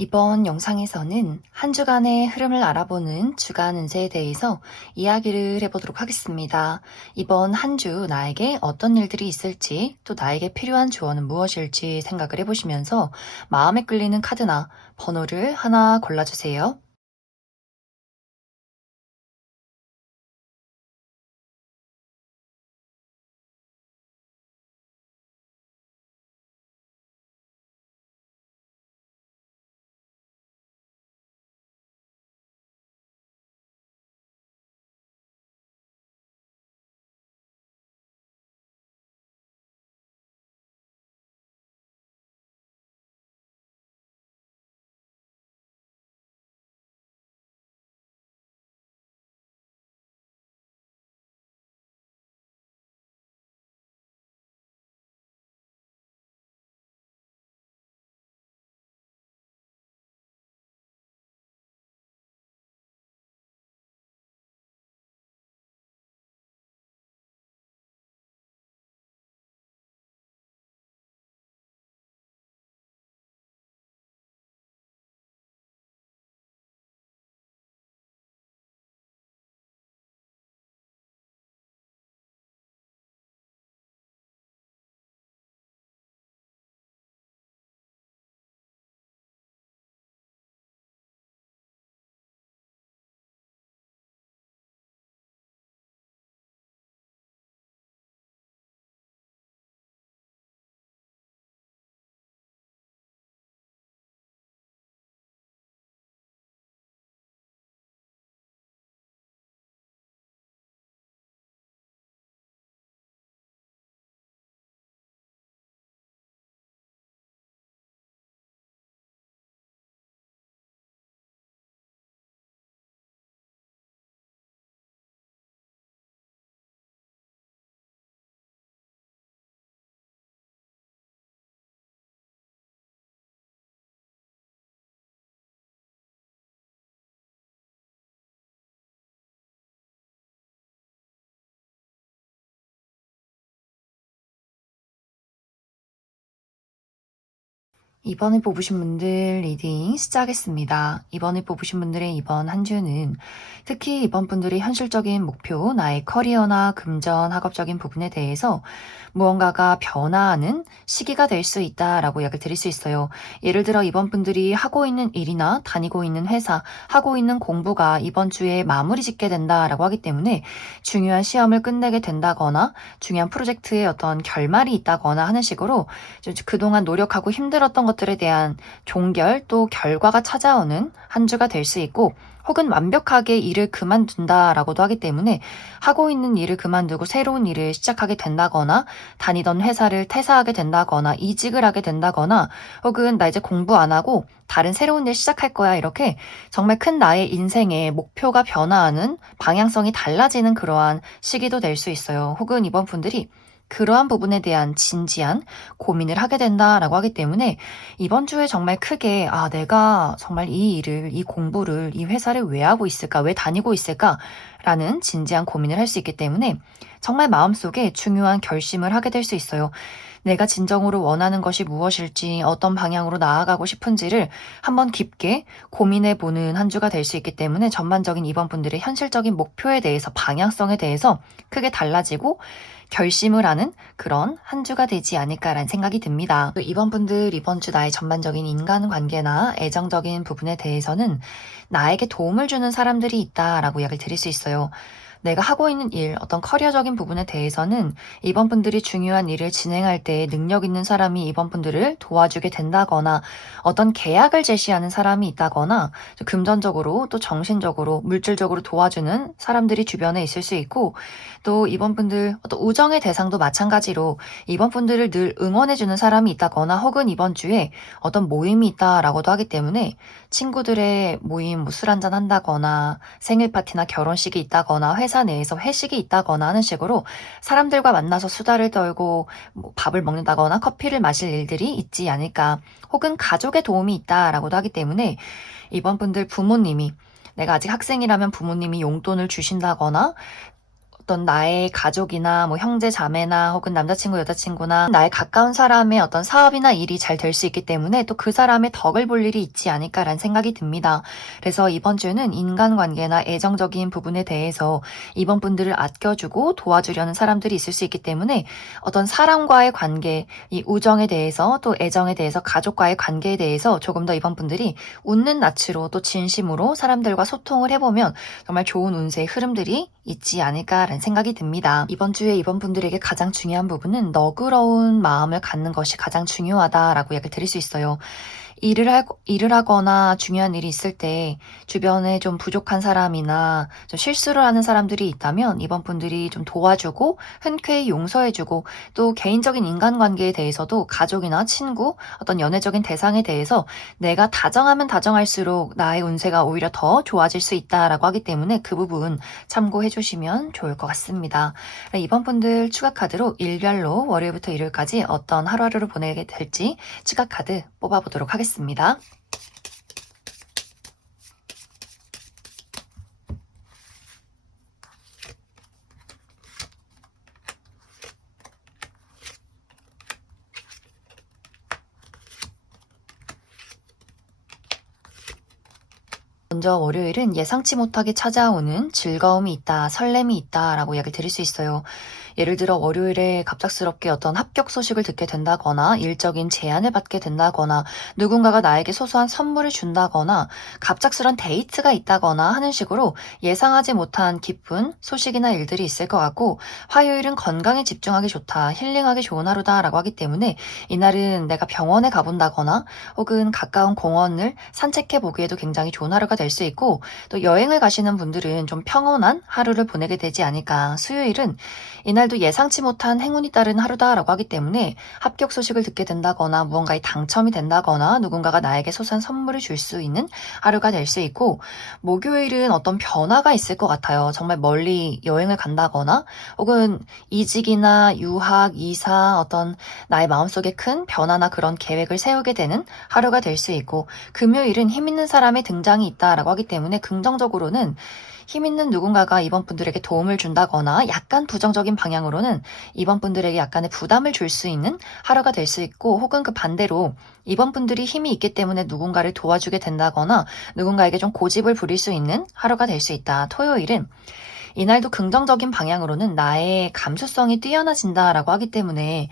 이번 영상에서는 한 주간의 흐름을 알아보는 주간 운세에 대해서 이야기를 해보도록 하겠습니다. 이번 한 주 나에게 어떤 일들이 있을지, 또 나에게 필요한 조언은 무엇일지 생각을 해보시면서 마음에 끌리는 카드나 번호를 하나 골라주세요. 이번에 뽑으신 분들 리딩 시작하겠습니다. 이번에 뽑으신 분들의 이번 한 주는 특히 이번 분들의 현실적인 목표, 나의 커리어나 금전, 학업적인 부분에 대해서 무언가가 변화하는 시기가 될 수 있다라고 이야기를 드릴 수 있어요. 예를 들어 이번 분들이 하고 있는 일이나 다니고 있는 회사, 하고 있는 공부가 이번 주에 마무리 짓게 된다라고 하기 때문에 중요한 시험을 끝내게 된다거나 중요한 프로젝트의 어떤 결말이 있다거나 하는 식으로 좀 그동안 노력하고 힘들었던 것들에 대한 종결 또 결과가 찾아오는 한 주가 될 수 있고, 혹은 완벽하게 일을 그만둔다라고도 하기 때문에 하고 있는 일을 그만두고 새로운 일을 시작하게 된다거나, 다니던 회사를 퇴사하게 된다거나, 이직을 하게 된다거나, 혹은 나 이제 공부 안 하고 다른 새로운 일 시작할 거야, 이렇게 정말 큰 나의 인생의 목표가 변화하는, 방향성이 달라지는 그러한 시기도 될 수 있어요. 혹은 이번 분들이 그러한 부분에 대한 진지한 고민을 하게 된다라고 하기 때문에 이번 주에 정말 크게 내가 정말 이 일을, 이 공부를, 이 회사를 왜 하고 있을까? 왜 다니고 있을까? 라는 진지한 고민을 할 수 있기 때문에 정말 마음속에 중요한 결심을 하게 될 수 있어요. 내가 진정으로 원하는 것이 무엇일지, 어떤 방향으로 나아가고 싶은지를 한번 깊게 고민해 보는 한 주가 될 수 있기 때문에 전반적인 이번 분들의 현실적인 목표에 대해서, 방향성에 대해서 크게 달라지고 결심을 하는 그런 한 주가 되지 않을까라는 생각이 듭니다. 이번 분들 이번 주 나의 전반적인 인간관계나 애정적인 부분에 대해서는 나에게 도움을 주는 사람들이 있다라고 이야기를 드릴 수 있어요. 내가 하고 있는 일, 어떤 커리어적인 부분에 대해서는 이번 분들이 중요한 일을 진행할 때 능력 있는 사람이 이번 분들을 도와주게 된다거나, 어떤 계약을 제시하는 사람이 있다거나, 금전적으로 또 정신적으로 물질적으로 도와주는 사람들이 주변에 있을 수 있고, 또 이번 분들 어떤 우정의 대상도 마찬가지로 이번 분들을 늘 응원해주는 사람이 있다거나, 혹은 이번 주에 어떤 모임이 있다라고도 하기 때문에 친구들의 모임, 뭐 술 한잔 한다거나, 생일 파티나 결혼식이 있다거나, 회사 내에서 회식이 있다거나 하는 식으로 사람들과 만나서 수다를 떨고 뭐 밥을 먹는다거나 커피를 마실 일들이 있지 않을까. 혹은 가족의 도움이 있다라고도 하기 때문에 이번 분들 부모님이, 내가 아직 학생이라면 부모님이 용돈을 주신다거나, 어떤 나의 가족이나 뭐 형제 자매나 혹은 남자친구 여자친구나 나의 가까운 사람의 어떤 사업이나 일이 잘 될 수 있기 때문에 또 그 사람의 덕을 볼 일이 있지 않을까라는 생각이 듭니다. 그래서 이번 주는 인간관계나 애정적인 부분에 대해서 이번 분들을 아껴주고 도와주려는 사람들이 있을 수 있기 때문에 어떤 사람과의 관계, 이 우정에 대해서 또 애정에 대해서 가족과의 관계에 대해서 조금 더 이번 분들이 웃는 낯으로 또 진심으로 사람들과 소통을 해보면 정말 좋은 운세의 흐름들이 있지 않을까라는 생각이 듭니다. 이번 주에 이번 분들에게 가장 중요한 부분은 너그러운 마음을 갖는 것이 가장 중요하다라고 얘기를 드릴 수 있어요. 일을 하거나 중요한 일이 있을 때 주변에 좀 부족한 사람이나 좀 실수를 하는 사람들이 있다면 이번 분들이 좀 도와주고 흔쾌히 용서해주고 또 개인적인 인간관계에 대해서도 가족이나 친구, 어떤 연애적인 대상에 대해서 내가 다정하면 다정할수록 나의 운세가 오히려 더 좋아질 수 있다라고 하기 때문에 그 부분 참고해 주시면 좋을 것 같습니다. 이번 분들 추가 카드로 일별로 월요일부터 일요일까지 어떤 하루하루를 보내게 될지 추가 카드 뽑아보도록 하겠습니다. 먼저 월요일은 예상치 못하게 찾아오는 즐거움이 있다, 설렘이 있다라고 이야기를 드릴 수 있어요. 예를 들어 월요일에 갑작스럽게 어떤 합격 소식을 듣게 된다거나 일적인 제안을 받게 된다거나 누군가가 나에게 소소한 선물을 준다거나 갑작스런 데이트가 있다거나 하는 식으로 예상하지 못한 기쁜 소식이나 일들이 있을 것 같고 화요일은 건강에 집중하기 좋다, 힐링하기 좋은 하루다라고 하기 때문에 이날은 내가 병원에 가본다거나 혹은 가까운 공원을 산책해 보기에도 굉장히 좋은 하루가 될 수 있고 또 여행을 가시는 분들은 좀 평온한 하루를 보내게 되지 않을까. 수요일은 이날도 예상치 못한 행운이 따른 하루다라고 하기 때문에 합격 소식을 듣게 된다거나 무언가에 당첨이 된다거나 누군가가 나에게 소소한 선물을 줄 수 있는 하루가 될 수 있고 목요일은 어떤 변화가 있을 것 같아요. 정말 멀리 여행을 간다거나 혹은 이직이나 유학, 이사 어떤 나의 마음속에 큰 변화나 그런 계획을 세우게 되는 하루가 될 수 있고 금요일은 힘 있는 사람의 등장이 있다라고 하기 때문에 긍정적으로는 힘 있는 누군가가 이번 분들에게 도움을 준다거나 약간 부정적인 방향으로는 이번 분들에게 약간의 부담을 줄 수 있는 하루가 될 수 있고 혹은 그 반대로 이번 분들이 힘이 있기 때문에 누군가를 도와주게 된다거나 누군가에게 좀 고집을 부릴 수 있는 하루가 될 수 있다. 토요일은 이날도 긍정적인 방향으로는 나의 감수성이 뛰어나진다라고 하기 때문에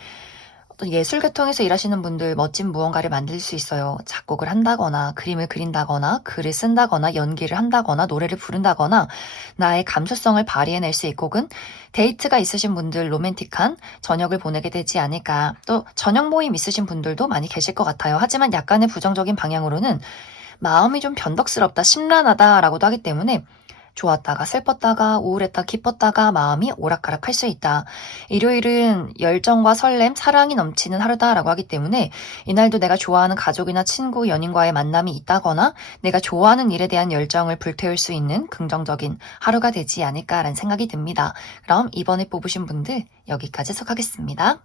어떤 예술 계통에서 일하시는 분들 멋진 무언가를 만들 수 있어요. 작곡을 한다거나 그림을 그린다거나 글을 쓴다거나 연기를 한다거나 노래를 부른다거나 나의 감수성을 발휘해낼 수 있고 혹은 데이트가 있으신 분들 로맨틱한 저녁을 보내게 되지 않을까. 또 저녁 모임 있으신 분들도 많이 계실 것 같아요. 하지만 약간의 부정적인 방향으로는 마음이 좀 변덕스럽다, 심란하다라고도 하기 때문에 좋았다가 슬펐다가 우울했다 기뻤다가 마음이 오락가락할 수 있다. 일요일은 열정과 설렘, 사랑이 넘치는 하루다라고 하기 때문에 이날도 내가 좋아하는 가족이나 친구, 연인과의 만남이 있다거나 내가 좋아하는 일에 대한 열정을 불태울 수 있는 긍정적인 하루가 되지 않을까라는 생각이 듭니다. 그럼 이번에 뽑으신 분들 여기까지 해석하겠습니다.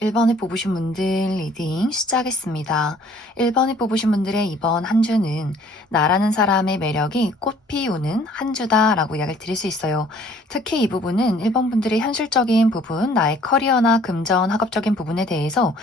1번에 뽑으신 분들 리딩 시작하겠습니다. 1번에 뽑으신 분들의 이번 한 주는 나라는 사람의 매력이 꽃 피우는 한 주다라고 이야기를 드릴 수 있어요. 특히 이 부분은 1번 분들의 현실적인 부분, 나의 커리어나 금전, 학업적인 부분에 대해서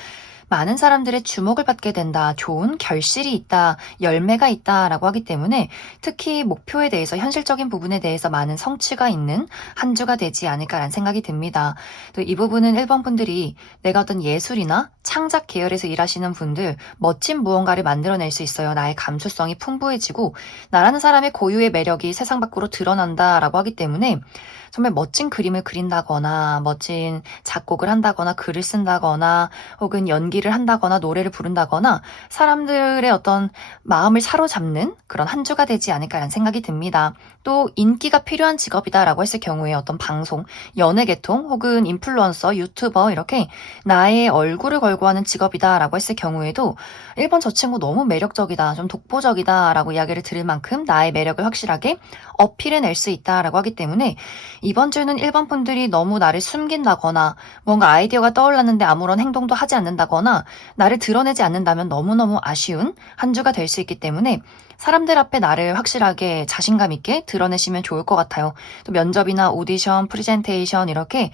많은 사람들의 주목을 받게 된다, 좋은 결실이 있다, 열매가 있다라고 하기 때문에 특히 목표에 대해서 현실적인 부분에 대해서 많은 성취가 있는 한 주가 되지 않을까라는 생각이 듭니다. 또 이 부분은 1번 분들이 내가 어떤 예술이나 창작 계열에서 일하시는 분들 멋진 무언가를 만들어낼 수 있어요. 나의 감수성이 풍부해지고 나라는 사람의 고유의 매력이 세상 밖으로 드러난다라고 하기 때문에 정말 멋진 그림을 그린다거나 멋진 작곡을 한다거나 글을 쓴다거나 혹은 연기를 한다거나 노래를 부른다거나 사람들의 어떤 마음을 사로잡는 그런 한 주가 되지 않을까라는 생각이 듭니다. 또 인기가 필요한 직업이다라고 했을 경우에 어떤 방송, 연예 계통 혹은 인플루언서, 유튜버 이렇게 나의 얼굴을 걸고 하는 직업이다라고 했을 경우에도 1번 저 친구 너무 매력적이다, 좀 독보적이다라고 이야기를 들을 만큼 나의 매력을 확실하게 어필해낼 수 있다라고 하기 때문에 이번 주는 1번 분들이 너무 나를 숨긴다거나 뭔가 아이디어가 떠올랐는데 아무런 행동도 하지 않는다거나 않는다거나 나를 드러내지 않는다면 너무너무 아쉬운 한 주가 될 수 있기 때문에 사람들 앞에 나를 확실하게 자신감 있게 드러내시면 좋을 것 같아요. 또 면접이나 오디션, 프레젠테이션 이렇게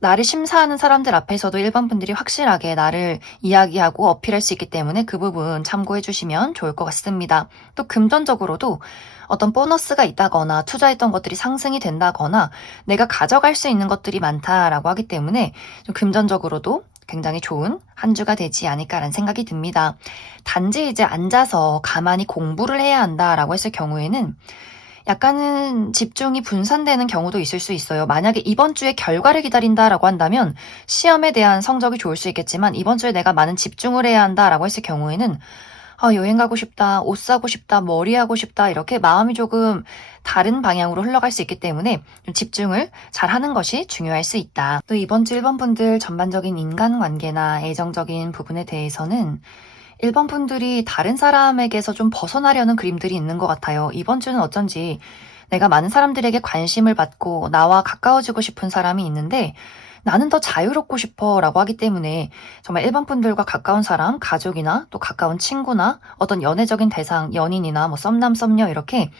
나를 심사하는 사람들 앞에서도 일반 분들이 확실하게 나를 이야기하고 어필할 수 있기 때문에 그 부분 참고해 주시면 좋을 것 같습니다. 또 금전적으로도 어떤 보너스가 있다거나 투자했던 것들이 상승이 된다거나 내가 가져갈 수 있는 것들이 많다라고 하기 때문에 좀 금전적으로도 굉장히 좋은 한 주가 되지 않을까라는 생각이 듭니다. 단지 이제 앉아서 가만히 공부를 해야 한다라고 했을 경우에는 약간은 집중이 분산되는 경우도 있을 수 있어요. 만약에 이번 주에 결과를 기다린다라고 한다면 시험에 대한 성적이 좋을 수 있겠지만 이번 주에 내가 많은 집중을 해야 한다라고 했을 경우에는 여행 가고 싶다, 옷 사고 싶다, 머리 하고 싶다 이렇게 마음이 조금 다른 방향으로 흘러갈 수 있기 때문에 좀 집중을 잘 하는 것이 중요할 수 있다. 또 이번 주 1번 분들 전반적인 인간관계나 애정적인 부분에 대해서는 1번 분들이 다른 사람에게서 좀 벗어나려는 그림들이 있는 것 같아요. 이번 주는 어쩐지 내가 많은 사람들에게 관심을 받고 나와 가까워지고 싶은 사람이 있는데 나는 더 자유롭고 싶어 라고 하기 때문에 정말 1번 분들과 가까운 사람, 가족이나 또 가까운 친구나 어떤 연애적인 대상, 연인이나 뭐 썸남, 썸녀 이렇게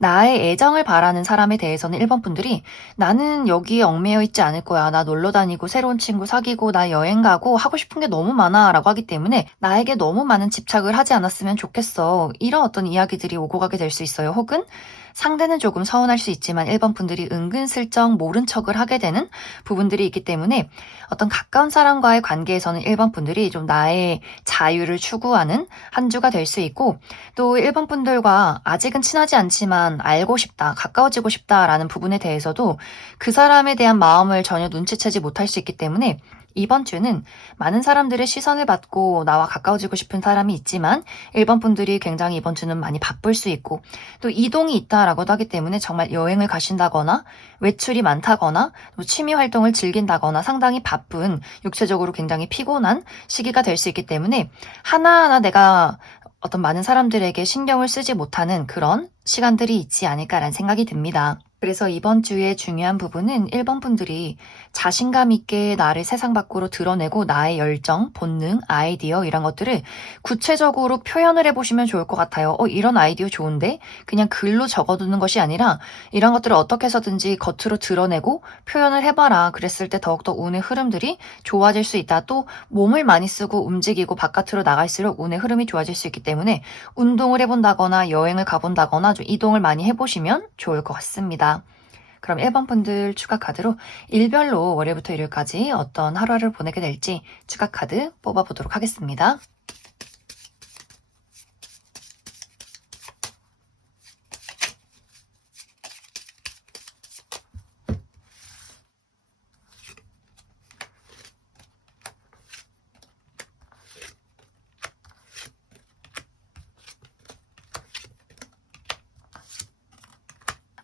나의 애정을 바라는 사람에 대해서는 1번 분들이 나는 여기에 얽매여 있지 않을 거야. 나 놀러 다니고 새로운 친구 사귀고 나 여행 가고 하고 싶은 게 너무 많아 라고 하기 때문에 나에게 너무 많은 집착을 하지 않았으면 좋겠어. 이런 어떤 이야기들이 오고 가게 될 수 있어요. 혹은 상대는 조금 서운할 수 있지만 1번 분들이 은근슬쩍 모른 척을 하게 되는 부분들이 있기 때문에 어떤 가까운 사람과의 관계에서는 1번 분들이 좀 나의 자유를 추구하는 한 주가 될 수 있고 또 1번 분들과 아직은 친하지 않지만 알고 싶다, 가까워지고 싶다라는 부분에 대해서도 그 사람에 대한 마음을 전혀 눈치채지 못할 수 있기 때문에 이번 주는 많은 사람들의 시선을 받고 나와 가까워지고 싶은 사람이 있지만 1번 분들이 굉장히 이번 주는 많이 바쁠 수 있고 또 이동이 있다라고도 하기 때문에 정말 여행을 가신다거나 외출이 많다거나 또 취미 활동을 즐긴다거나 상당히 바쁜 육체적으로 굉장히 피곤한 시기가 될 수 있기 때문에 하나하나 내가 어떤 많은 사람들에게 신경을 쓰지 못하는 그런 시간들이 있지 않을까라는 생각이 듭니다. 그래서 이번 주의 중요한 부분은 1번 분들이 자신감 있게 나를 세상 밖으로 드러내고 나의 열정, 본능, 아이디어 이런 것들을 구체적으로 표현을 해보시면 좋을 것 같아요. 이런 아이디어 좋은데? 그냥 글로 적어두는 것이 아니라 이런 것들을 어떻게 해서든지 겉으로 드러내고 표현을 해봐라. 그랬을 때 더욱더 운의 흐름들이 좋아질 수 있다. 또 몸을 많이 쓰고 움직이고 바깥으로 나갈수록 운의 흐름이 좋아질 수 있기 때문에 운동을 해본다거나 여행을 가본다거나 좀 이동을 많이 해보시면 좋을 것 같습니다. 그럼 1번 분들 추가 카드로 일별로 월요일부터 일요일까지 어떤 하루를 보내게 될지 추가 카드 뽑아보도록 하겠습니다.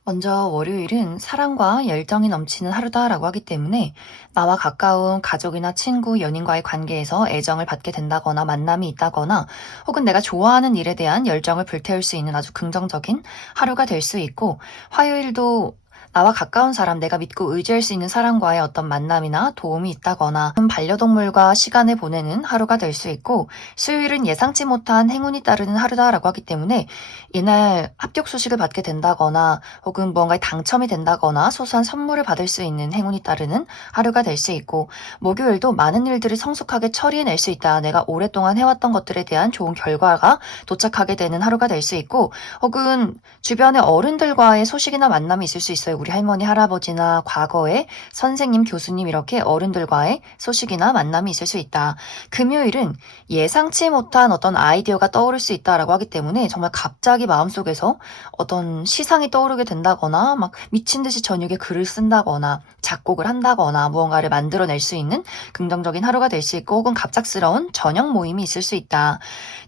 먼저 월요일은 사랑과 열정이 넘치는 하루다라고 하기 때문에 나와 가까운 가족이나 친구, 연인과의 관계에서 애정을 받게 된다거나 만남이 있다거나 혹은 내가 좋아하는 일에 대한 열정을 불태울 수 있는 아주 긍정적인 하루가 될 수 있고 화요일도 나와 가까운 사람, 내가 믿고 의지할 수 있는 사람과의 어떤 만남이나 도움이 있다거나 반려동물과 시간을 보내는 하루가 될 수 있고 수요일은 예상치 못한 행운이 따르는 하루다라고 하기 때문에 이날 합격 소식을 받게 된다거나 혹은 무언가에 당첨이 된다거나 소소한 선물을 받을 수 있는 행운이 따르는 하루가 될 수 있고 목요일도 많은 일들을 성숙하게 처리해낼 수 있다. 내가 오랫동안 해왔던 것들에 대한 좋은 결과가 도착하게 되는 하루가 될 수 있고 혹은 주변의 어른들과의 소식이나 만남이 있을 수 있어요. 우리 할머니, 할아버지나 과거에 선생님, 교수님 이렇게 어른들과의 소식이나 만남이 있을 수 있다. 금요일은 예상치 못한 어떤 아이디어가 떠오를 수 있다라고 하기 때문에 정말 갑자기 마음속에서 어떤 시상이 떠오르게 된다거나 막 미친 듯이 저녁에 글을 쓴다거나 작곡을 한다거나 무언가를 만들어낼 수 있는 긍정적인 하루가 될 수 있고 혹은 갑작스러운 저녁 모임이 있을 수 있다.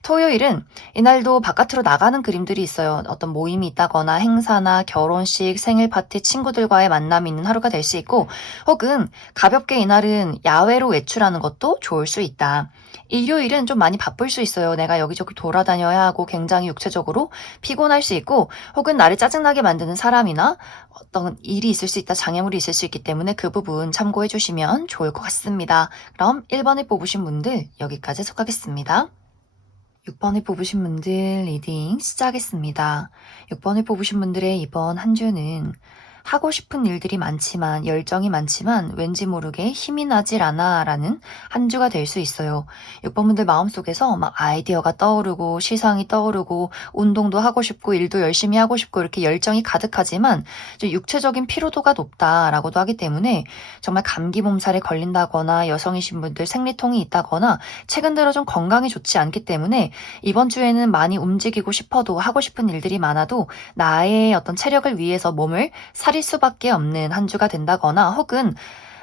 토요일은 이날도 바깥으로 나가는 그림들이 있어요. 어떤 모임이 있다거나 행사나 결혼식, 생일 파티, 친구들과의 만남이 있는 하루가 될 수 있고, 혹은 가볍게 이날은 야외로 외출하는 것도 좋을 수 있다. 일요일은 좀 많이 바쁠 수 있어요. 내가 여기저기 돌아다녀야 하고 굉장히 육체적으로 피곤할 수 있고, 혹은 나를 짜증나게 만드는 사람이나 어떤 일이 있을 수 있다, 장애물이 있을 수 있기 때문에 그 부분 참고해 주시면 좋을 것 같습니다. 그럼 1번을 뽑으신 분들 여기까지 속하겠습니다. 6번을 뽑으신 분들 리딩 시작하겠습니다. 6번을 뽑으신 분들의 이번 한 주는 하고 싶은 일들이 많지만, 열정이 많지만 왠지 모르게 힘이 나질 않아 라는 한 주가 될 수 있어요. 6번 분들 마음속에서 막 아이디어가 떠오르고 시상이 떠오르고 운동도 하고 싶고 일도 열심히 하고 싶고 이렇게 열정이 가득하지만 좀 육체적인 피로도가 높다라고도 하기 때문에 정말 감기 몸살에 걸린다거나 여성이신 분들 생리통이 있다거나 최근 들어 좀 건강이 좋지 않기 때문에 이번 주에는 많이 움직이고 싶어도, 하고 싶은 일들이 많아도 나의 어떤 체력을 위해서 몸을 사릴 수밖에 없는 한 주가 된다거나, 혹은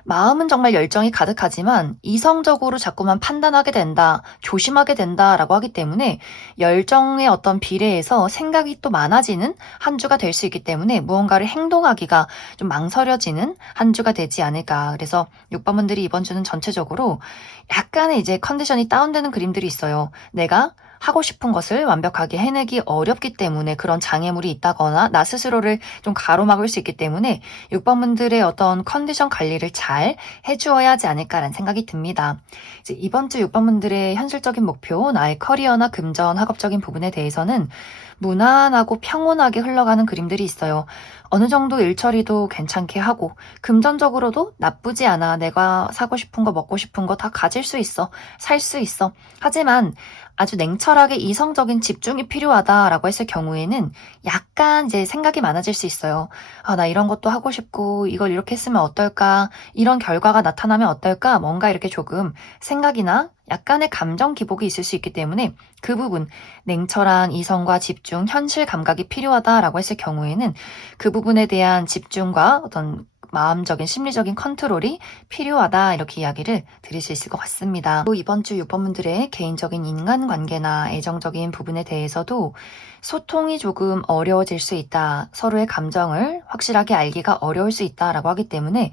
마음은 정말 열정이 가득하지만 이성적으로 자꾸만 판단하게 된다, 조심하게 된다라고 하기 때문에 열정의 어떤 비례해서 생각이 또 많아지는 한 주가 될 수 있기 때문에 무언가를 행동하기가 좀 망설여지는 한 주가 되지 않을까. 그래서 6번 분들이 이번 주는 전체적으로 약간의 이제 컨디션이 다운되는 그림들이 있어요. 내가 하고 싶은 것을 완벽하게 해내기 어렵기 때문에 그런 장애물이 있다거나 나 스스로를 좀 가로막을 수 있기 때문에 6번 분들의 어떤 컨디션 관리를 잘 해주어야 하지 않을까라는 생각이 듭니다. 이제 이번 주 6번 분들의 현실적인 목표, 나의 커리어나 금전, 학업적인 부분에 대해서는 무난하고 평온하게 흘러가는 그림들이 있어요. 어느 정도 일 처리도 괜찮게 하고 금전적으로도 나쁘지 않아. 내가 사고 싶은 거, 먹고 싶은 거 다 가질 수 있어. 살 수 있어. 하지만 아주 냉철하게 이성적인 집중이 필요하다라고 했을 경우에는 약간 이제 생각이 많아질 수 있어요. 아, 나 이런 것도 하고 싶고 이걸 이렇게 했으면 어떨까? 이런 결과가 나타나면 어떨까? 뭔가 이렇게 조금 생각이나 약간의 감정 기복이 있을 수 있기 때문에 그 부분, 냉철한 이성과 집중, 현실 감각이 필요하다라고 했을 경우에는 그 부분에 대한 집중과 어떤 마음적인 심리적인 컨트롤이 필요하다, 이렇게 이야기를 드릴 수 있을 것 같습니다. 또 이번 주 6번 분들의 개인적인 인간관계나 애정적인 부분에 대해서도 소통이 조금 어려워질 수 있다, 서로의 감정을 확실하게 알기가 어려울 수 있다라고 하기 때문에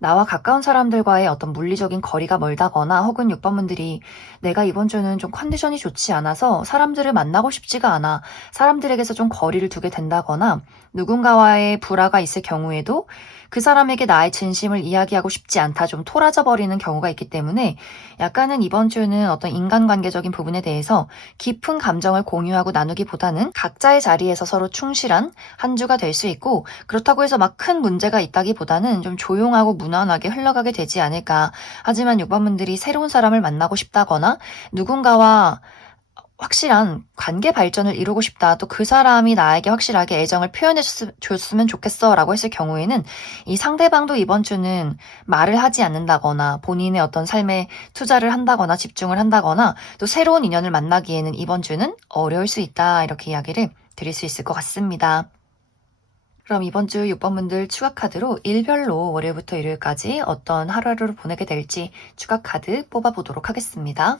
나와 가까운 사람들과의 어떤 물리적인 거리가 멀다거나, 혹은 6번 분들이 내가 이번 주는 좀 컨디션이 좋지 않아서 사람들을 만나고 싶지가 않아, 사람들에게서 좀 거리를 두게 된다거나, 누군가와의 불화가 있을 경우에도 그 사람에게 나의 진심을 이야기하고 싶지 않다, 좀 토라져 버리는 경우가 있기 때문에 약간은 이번 주는 어떤 인간관계적인 부분에 대해서 깊은 감정을 공유하고 나누기보다는 각자의 자리에서 서로 충실한 한 주가 될 수 있고, 그렇다고 해서 막 큰 문제가 있다기보다는 좀 조용하고 무난하게 흘러가게 되지 않을까. 하지만 6번 분들이 새로운 사람을 만나고 싶다거나 누군가와 확실한 관계 발전을 이루고 싶다, 또 그 사람이 나에게 확실하게 애정을 표현해 줬으면 좋겠어 라고 했을 경우에는 이 상대방도 이번 주는 말을 하지 않는다거나 본인의 어떤 삶에 투자를 한다거나 집중을 한다거나 또 새로운 인연을 만나기에는 이번 주는 어려울 수 있다, 이렇게 이야기를 드릴 수 있을 것 같습니다. 그럼 이번 주 6번 분들 추가 카드로 일별로 월요일부터 일요일까지 어떤 하루하루를 보내게 될지 추가 카드 뽑아보도록 하겠습니다.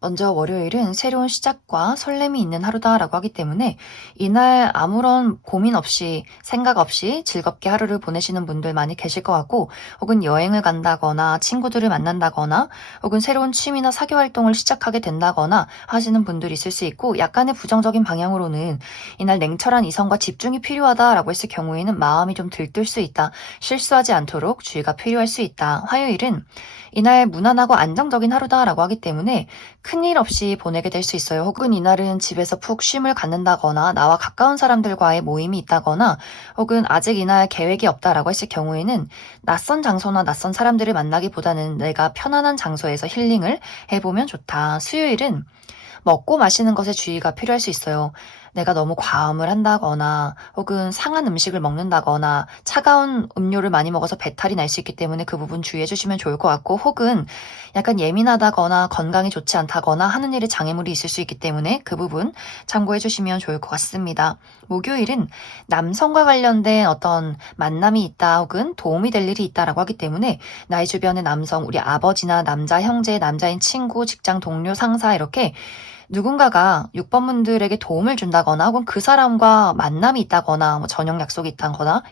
먼저 월요일은 새로운 시작과 설렘이 있는 하루다라고 하기 때문에 이날 아무런 고민 없이, 생각 없이 즐겁게 하루를 보내시는 분들 많이 계실 것 같고, 혹은 여행을 간다거나 친구들을 만난다거나 혹은 새로운 취미나 사교 활동을 시작하게 된다거나 하시는 분들이 있을 수 있고, 약간의 부정적인 방향으로는 이날 냉철한 이성과 집중이 필요하다라고 했을 경우에는 마음이 좀 들뜰 수 있다, 실수하지 않도록 주의가 필요할 수 있다. 화요일은 이날 무난하고 안정적인 하루다라고 하기 때문에 큰일 없이 보내게 될 수 있어요. 혹은 이날은 집에서 푹 쉼을 갖는다거나 나와 가까운 사람들과의 모임이 있다거나, 혹은 아직 이날 계획이 없다라고 했을 경우에는 낯선 장소나 낯선 사람들을 만나기보다는 내가 편안한 장소에서 힐링을 해보면 좋다. 수요일은 먹고 마시는 것에 주의가 필요할 수 있어요. 내가 너무 과음을 한다거나 혹은 상한 음식을 먹는다거나 차가운 음료를 많이 먹어서 배탈이 날 수 있기 때문에 그 부분 주의해 주시면 좋을 것 같고, 혹은 약간 예민하다거나 건강이 좋지 않다거나 하는 일에 장애물이 있을 수 있기 때문에 그 부분 참고해 주시면 좋을 것 같습니다. 목요일은 남성과 관련된 어떤 만남이 있다 혹은 도움이 될 일이 있다라고 하기 때문에 나의 주변의 남성, 우리 아버지나 남자 형제, 남자인 친구, 직장 동료, 상사 이렇게 누군가가 6번분들에게 도움을 준다거나 혹은 그 사람과 만남이 있다거나 저녁 약속이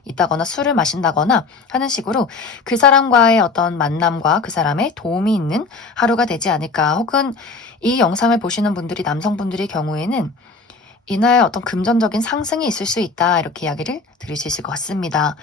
있다거나 술을 마신다거나 하는 식으로 그 사람과의 어떤 만남과 그 사람의 도움이 있는 하루가 되지 않을까. 혹은 이 영상을 보시는 분들이 남성분들의 경우에는 이날 어떤 금전적인 상승이 있을 수 있다, 이렇게 이야기를 드릴 수 있을 것 같습니다.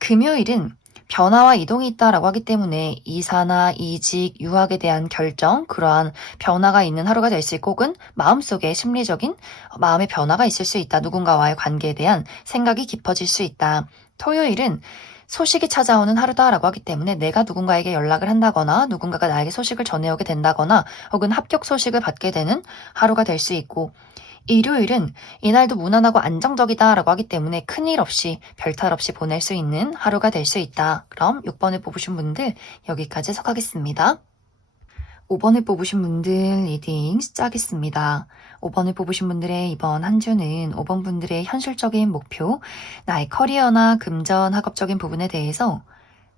금요일은 변화와 이동이 있다라고 하기 때문에 이사나 이직, 유학에 대한 결정, 그러한 변화가 있는 하루가 될 수 있고, 혹은 마음속에 심리적인 마음의 변화가 있을 수 있다. 누군가와의 관계에 대한 생각이 깊어질 수 있다. 토요일은 소식이 찾아오는 하루다라고 하기 때문에 내가 누군가에게 연락을 한다거나 누군가가 나에게 소식을 전해오게 된다거나 혹은 합격 소식을 받게 되는 하루가 될 수 있고, 일요일은 이날도 무난하고 안정적이다라고 하기 때문에 큰일 없이 별탈 없이 보낼 수 있는 하루가 될 수 있다. 그럼 6번을 뽑으신 분들 여기까지 해석하겠습니다. 5번을 뽑으신 분들 리딩 시작하겠습니다. 5번을 뽑으신 분들의 이번 한 주는 5번 분들의 현실적인 목표, 나의 커리어나 금전, 학업적인 부분에 대해서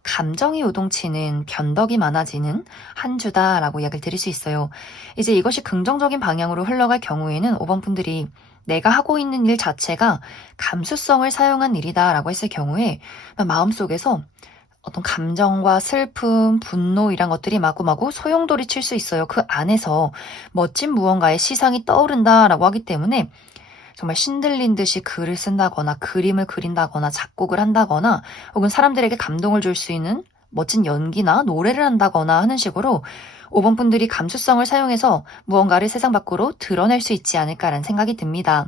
감정이 요동치는, 변덕이 많아지는 한 주다라고 이야기를 드릴 수 있어요. 이제 이것이 긍정적인 방향으로 흘러갈 경우에는 5번 분들이 내가 하고 있는 일 자체가 감수성을 사용한 일이다라고 했을 경우에 마음속에서 어떤 감정과 슬픔, 분노 이런 것들이 마구마구 소용돌이 칠 수 있어요. 그 안에서 멋진 무언가의 시상이 떠오른다라고 하기 때문에 정말 신들린 듯이 글을 쓴다거나 그림을 그린다거나 작곡을 한다거나 혹은 사람들에게 감동을 줄 수 있는 멋진 연기나 노래를 한다거나 하는 식으로 5번 분들이 감수성을 사용해서 무언가를 세상 밖으로 드러낼 수 있지 않을까라는 생각이 듭니다.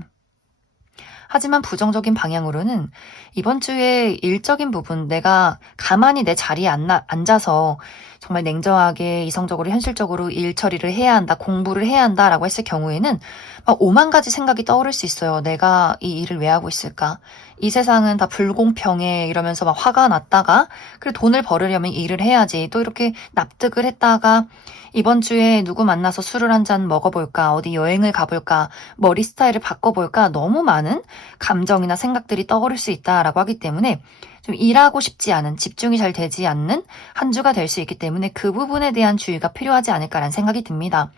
하지만 부정적인 방향으로는 이번 주에 일적인 부분, 내가 가만히 내 자리에 앉아서 정말 냉정하게 이성적으로 현실적으로 일 처리를 해야 한다, 공부를 해야 한다라고 했을 경우에는 막 5만 가지 생각이 떠오를 수 있어요. 내가 이 일을 왜 하고 있을까? 이 세상은 다 불공평해 이러면서 막 화가 났다가, 그래 돈을 벌으려면 일을 해야지, 또 이렇게 납득을 했다가 이번 주에 누구 만나서 술을 한 잔 먹어볼까, 어디 여행을 가볼까, 머리 스타일을 바꿔볼까, 너무 많은 감정이나 생각들이 떠오를 수 있다라고 하기 때문에 좀 일하고 싶지 않은, 집중이 잘 되지 않는 한 주가 될 수 있기 때문에 그 부분에 대한 주의가 필요하지 않을까라는 생각이 듭니다.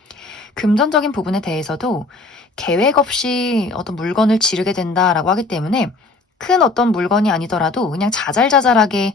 금전적인 부분에 대해서도 계획 없이 어떤 물건을 지르게 된다라고 하기 때문에 큰 어떤 물건이 아니더라도 그냥 자잘자잘하게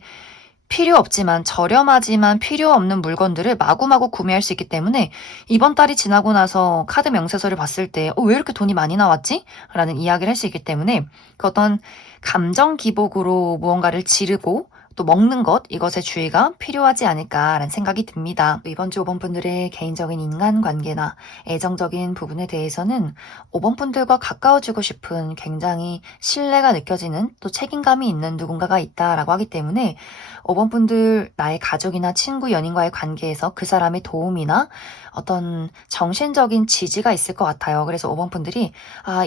필요 없지만 저렴하지만 필요 없는 물건들을 마구마구 구매할 수 있기 때문에 이번 달이 지나고 나서 카드 명세서를 봤을 때 왜 이렇게 돈이 많이 나왔지? 라는 이야기를 할 수 있기 때문에 그 어떤 감정 기복으로 무언가를 지르고 또 먹는 것, 이것에 주의가 필요하지 않을까라는 생각이 듭니다. 이번 주 5번 분들의 개인적인 인간관계나 애정적인 부분에 대해서는 5번 분들과 가까워지고 싶은, 굉장히 신뢰가 느껴지는, 또 책임감이 있는 누군가가 있다라고 하기 때문에 5번 분들 나의 가족이나 친구, 연인과의 관계에서 그 사람의 도움이나 어떤 정신적인 지지가 있을 것 같아요. 그래서 5번 분들이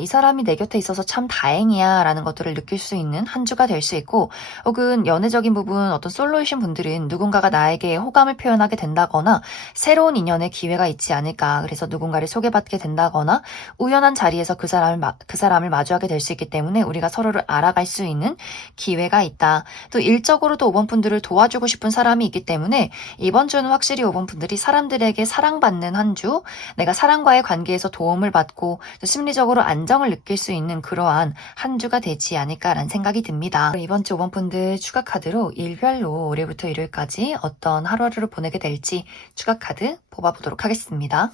이 사람이 내 곁에 있어서 참 다행이야 라는 것들을 느낄 수 있는 한 주가 될 수 있고, 혹은 연애적인 부분, 어떤 솔로이신 분들은 누군가가 나에게 호감을 표현하게 된다거나 새로운 인연의 기회가 있지 않을까, 그래서 누군가를 소개받게 된다거나 우연한 자리에서 그 사람을 마주하게 될 수 있기 때문에 우리가 서로를 알아갈 수 있는 기회가 있다. 또 일적으로도 5번 분들을 도와주고 싶은 사람이 있기 때문에 이번 주는 확실히 5번 분들이 사람들에게 사랑받는 한 주, 내가 사랑과의 관계에서 도움을 받고 심리적으로 안정을 느낄 수 있는 그러한 한 주가 되지 않을까라는 생각이 듭니다. 이번 주 5번 분들 추가 카드로 일별로 올해부터 일요일까지 어떤 하루하루를 보내게 될지 추가 카드 뽑아보도록 하겠습니다.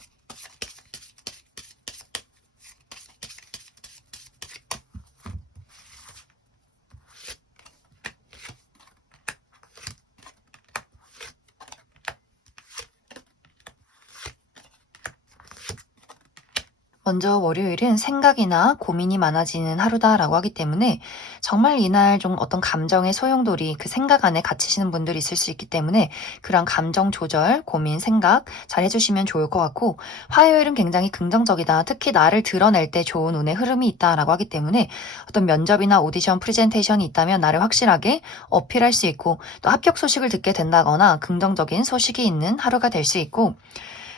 먼저 월요일은 생각이나 고민이 많아지는 하루다라고 하기 때문에 정말 이날 좀 어떤 감정의 소용돌이 그 생각 안에 갇히시는 분들이 있을 수 있기 때문에 그런 감정 조절, 고민, 생각 잘 해주시면 좋을 것 같고 화요일은 굉장히 긍정적이다. 특히 나를 드러낼 때 좋은 운의 흐름이 있다라고 하기 때문에 어떤 면접이나 오디션, 프레젠테이션이 있다면 나를 확실하게 어필할 수 있고 또 합격 소식을 듣게 된다거나 긍정적인 소식이 있는 하루가 될 수 있고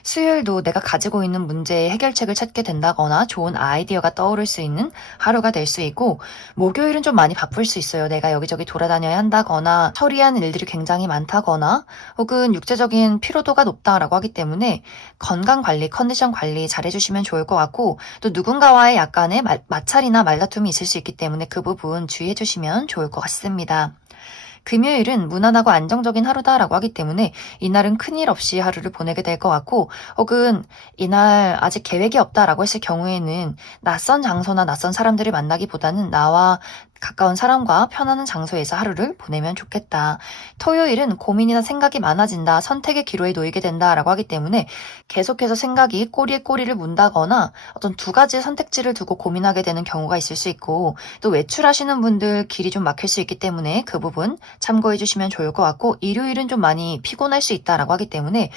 수요일도 내가 가지고 있는 문제의 해결책을 찾게 된다거나 좋은 아이디어가 떠오를 수 있는 하루가 될 수 있고 목요일은 좀 많이 바쁠 수 있어요. 내가 여기저기 돌아다녀야 한다거나 처리하는 일들이 굉장히 많다거나 혹은 육체적인 피로도가 높다라고 하기 때문에 건강 관리, 컨디션 관리 잘 해주시면 좋을 것 같고 또 누군가와의 약간의 마찰이나 말다툼이 있을 수 있기 때문에 그 부분 주의해 주시면 좋을 것 같습니다. 금요일은 무난하고 안정적인 하루다라고 하기 때문에 이날은 큰일 없이 하루를 보내게 될 것 같고 혹은 이날 아직 계획이 없다라고 했을 경우에는 낯선 장소나 낯선 사람들을 만나기보다는 나와 가까운 사람과 편안한 장소에서 하루를 보내면 좋겠다. 토요일은 고민이나 생각이 많아진다, 선택의 기로에 놓이게 된다라고 하기 때문에 계속해서 생각이 꼬리에 꼬리를 문다거나 어떤 두 가지의 선택지를 두고 고민하게 되는 경우가 있을 수 있고 또 외출하시는 분들 길이 좀 막힐 수 있기 때문에 그 부분 참고해 주시면 좋을 것 같고 일요일은 좀 많이 피곤할 수 있다라고 하기 때문에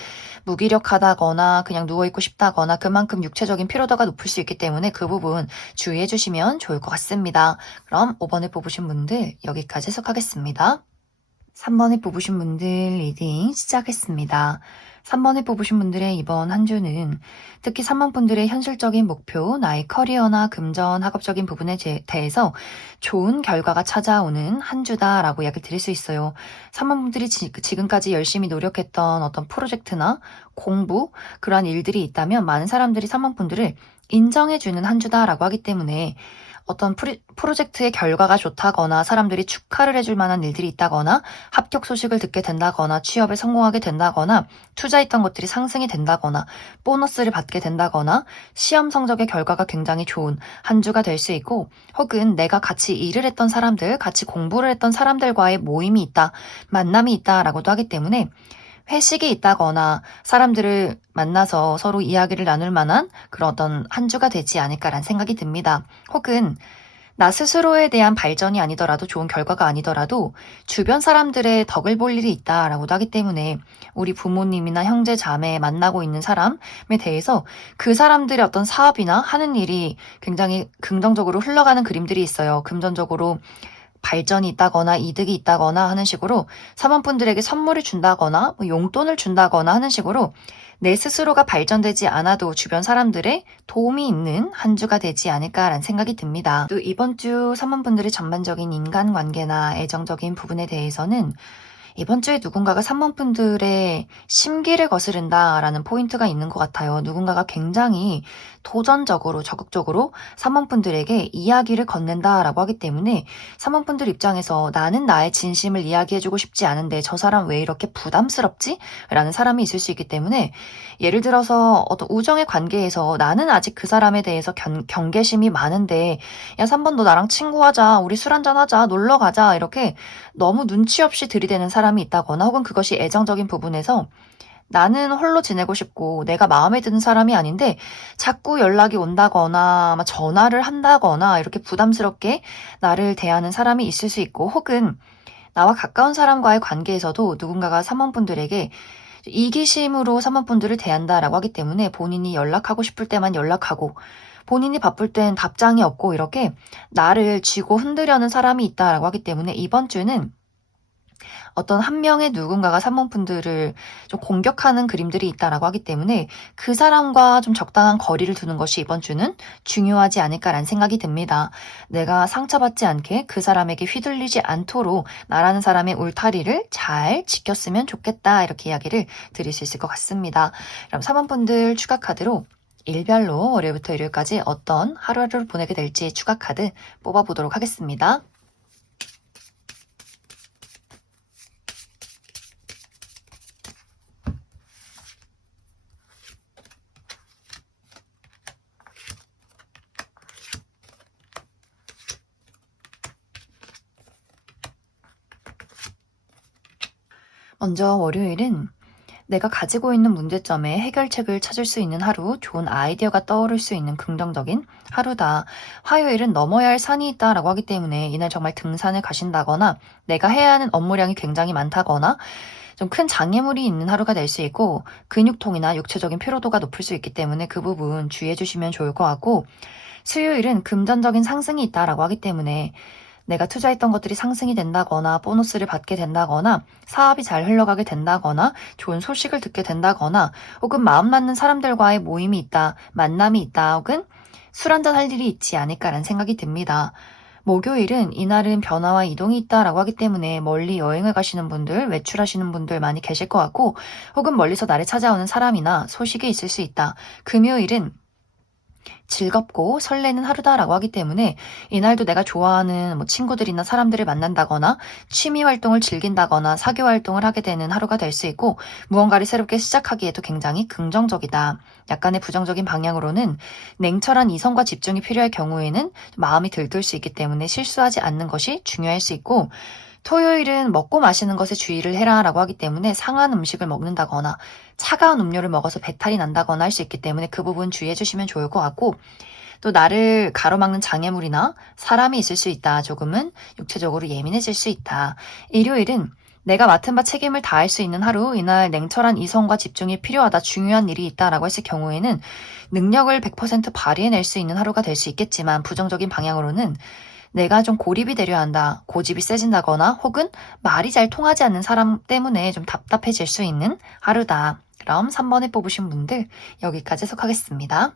무기력하다거나 그냥 누워있고 싶다거나 그만큼 육체적인 피로도가 높을 수 있기 때문에 그 부분 주의해 주시면 좋을 것 같습니다. 그럼 5번을 뽑으신 분들 여기까지 해석하겠습니다. 3번을 뽑으신 분들 리딩 시작했습니다. 3번을 뽑으신 분들의 이번 한 주는 특히 3번 분들의 현실적인 목표, 나의 커리어나 금전, 학업적인 부분에 대해서 좋은 결과가 찾아오는 한 주다라고 이야기 드릴 수 있어요. 3번 분들이 지금까지 열심히 노력했던 어떤 프로젝트나 공부, 그러한 일들이 있다면 많은 사람들이 3번 분들을 인정해주는 한 주다라고 하기 때문에 어떤 프로젝트의 결과가 좋다거나 사람들이 축하를 해줄 만한 일들이 있다거나 합격 소식을 듣게 된다거나 취업에 성공하게 된다거나 투자했던 것들이 상승이 된다거나 보너스를 받게 된다거나 시험 성적의 결과가 굉장히 좋은 한 주가 될 수 있고 혹은 내가 같이 일을 했던 사람들, 같이 공부를 했던 사람들과의 모임이 있다, 만남이 있다라고도 하기 때문에 회식이 있다거나 사람들을 만나서 서로 이야기를 나눌 만한 그런 어떤 한 주가 되지 않을까라는 생각이 듭니다. 혹은 나 스스로에 대한 발전이 아니더라도 좋은 결과가 아니더라도 주변 사람들의 덕을 볼 일이 있다라고도 하기 때문에 우리 부모님이나 형제 자매 만나고 있는 사람에 대해서 그 사람들의 어떤 사업이나 하는 일이 굉장히 긍정적으로 흘러가는 그림들이 있어요. 금전적으로 발전이 있다거나 이득이 있다거나 하는 식으로 사모분들에게 선물을 준다거나 용돈을 준다거나 하는 식으로 내 스스로가 발전되지 않아도 주변 사람들의 도움이 있는 한 주가 되지 않을까라는 생각이 듭니다. 또 이번 주 사모분들의 전반적인 인간관계나 애정적인 부분에 대해서는 이번 주에 누군가가 3번 분들의 심기를 거스른다라는 포인트가 있는 것 같아요. 누군가가 굉장히 도전적으로 적극적으로 3번 분들에게 이야기를 건넨다라고 하기 때문에 3번 분들 입장에서 나는 나의 진심을 이야기해주고 싶지 않은데 저 사람 왜 이렇게 부담스럽지? 라는 사람이 있을 수 있기 때문에 예를 들어서 어떤 우정의 관계에서 나는 아직 그 사람에 대해서 경계심이 많은데 야 3번 너 나랑 친구하자, 우리 술 한잔하자, 놀러 가자 이렇게 너무 눈치 없이 들이대는 사람이 있다거나 혹은 그것이 애정적인 부분에서 나는 홀로 지내고 싶고 내가 마음에 드는 사람이 아닌데 자꾸 연락이 온다거나 전화를 한다거나 이렇게 부담스럽게 나를 대하는 사람이 있을 수 있고 혹은 나와 가까운 사람과의 관계에서도 누군가가 사모분들에게 이기심으로 사모분들을 대한다라고 하기 때문에 본인이 연락하고 싶을 때만 연락하고 본인이 바쁠 땐 답장이 없고 이렇게 나를 쥐고 흔들려는 사람이 있다라고 하기 때문에 이번 주는 어떤 한 명의 누군가가 사모분들을 좀 공격하는 그림들이 있다라고 하기 때문에 그 사람과 좀 적당한 거리를 두는 것이 이번 주는 중요하지 않을까라는 생각이 듭니다. 내가 상처받지 않게 그 사람에게 휘둘리지 않도록 나라는 사람의 울타리를 잘 지켰으면 좋겠다 이렇게 이야기를 드릴 수 있을 것 같습니다. 그럼 사모분들 추가 카드로 일별로 월요일부터 일요일까지 어떤 하루하루를 보내게 될지 추가 카드 뽑아보도록 하겠습니다. 먼저 월요일은 내가 가지고 있는 문제점에 해결책을 찾을 수 있는 하루, 좋은 아이디어가 떠오를 수 있는 긍정적인 하루다. 화요일은 넘어야 할 산이 있다라고 하기 때문에 이날 정말 등산을 가신다거나 내가 해야 하는 업무량이 굉장히 많다거나 좀 큰 장애물이 있는 하루가 될 수 있고 근육통이나 육체적인 피로도가 높을 수 있기 때문에 그 부분 주의해 주시면 좋을 것 같고 수요일은 금전적인 상승이 있다라고 하기 때문에 내가 투자했던 것들이 상승이 된다거나 보너스를 받게 된다거나 사업이 잘 흘러가게 된다거나 좋은 소식을 듣게 된다거나 혹은 마음 맞는 사람들과의 모임이 있다, 만남이 있다 혹은 술 한잔 할 일이 있지 않을까라는 생각이 듭니다. 목요일은 이날은 변화와 이동이 있다라고 하기 때문에 멀리 여행을 가시는 분들, 외출하시는 분들 많이 계실 것 같고 혹은 멀리서 나를 찾아오는 사람이나 소식이 있을 수 있다. 금요일은 즐겁고 설레는 하루다라고 하기 때문에 이날도 내가 좋아하는 친구들이나 사람들을 만난다거나 취미 활동을 즐긴다거나 사교 활동을 하게 되는 하루가 될 수 있고 무언가를 새롭게 시작하기에도 굉장히 긍정적이다. 약간의 부정적인 방향으로는 냉철한 이성과 집중이 필요할 경우에는 마음이 들뜰 수 있기 때문에 실수하지 않는 것이 중요할 수 있고 토요일은 먹고 마시는 것에 주의를 해라라고 하기 때문에 상한 음식을 먹는다거나 차가운 음료를 먹어서 배탈이 난다거나 할 수 있기 때문에 그 부분 주의해 주시면 좋을 것 같고 또 나를 가로막는 장애물이나 사람이 있을 수 있다. 조금은 육체적으로 예민해질 수 있다. 일요일은 내가 맡은 바 책임을 다할 수 있는 하루, 이날 냉철한 이성과 집중이 필요하다, 중요한 일이 있다라고 했을 경우에는 능력을 100% 발휘해낼 수 있는 하루가 될 수 있겠지만 부정적인 방향으로는 내가 좀 고립이 되려 한다, 고집이 세진다거나 혹은 말이 잘 통하지 않는 사람 때문에 좀 답답해질 수 있는 하루다. 그럼 3번에 뽑으신 분들 여기까지 해석하겠습니다.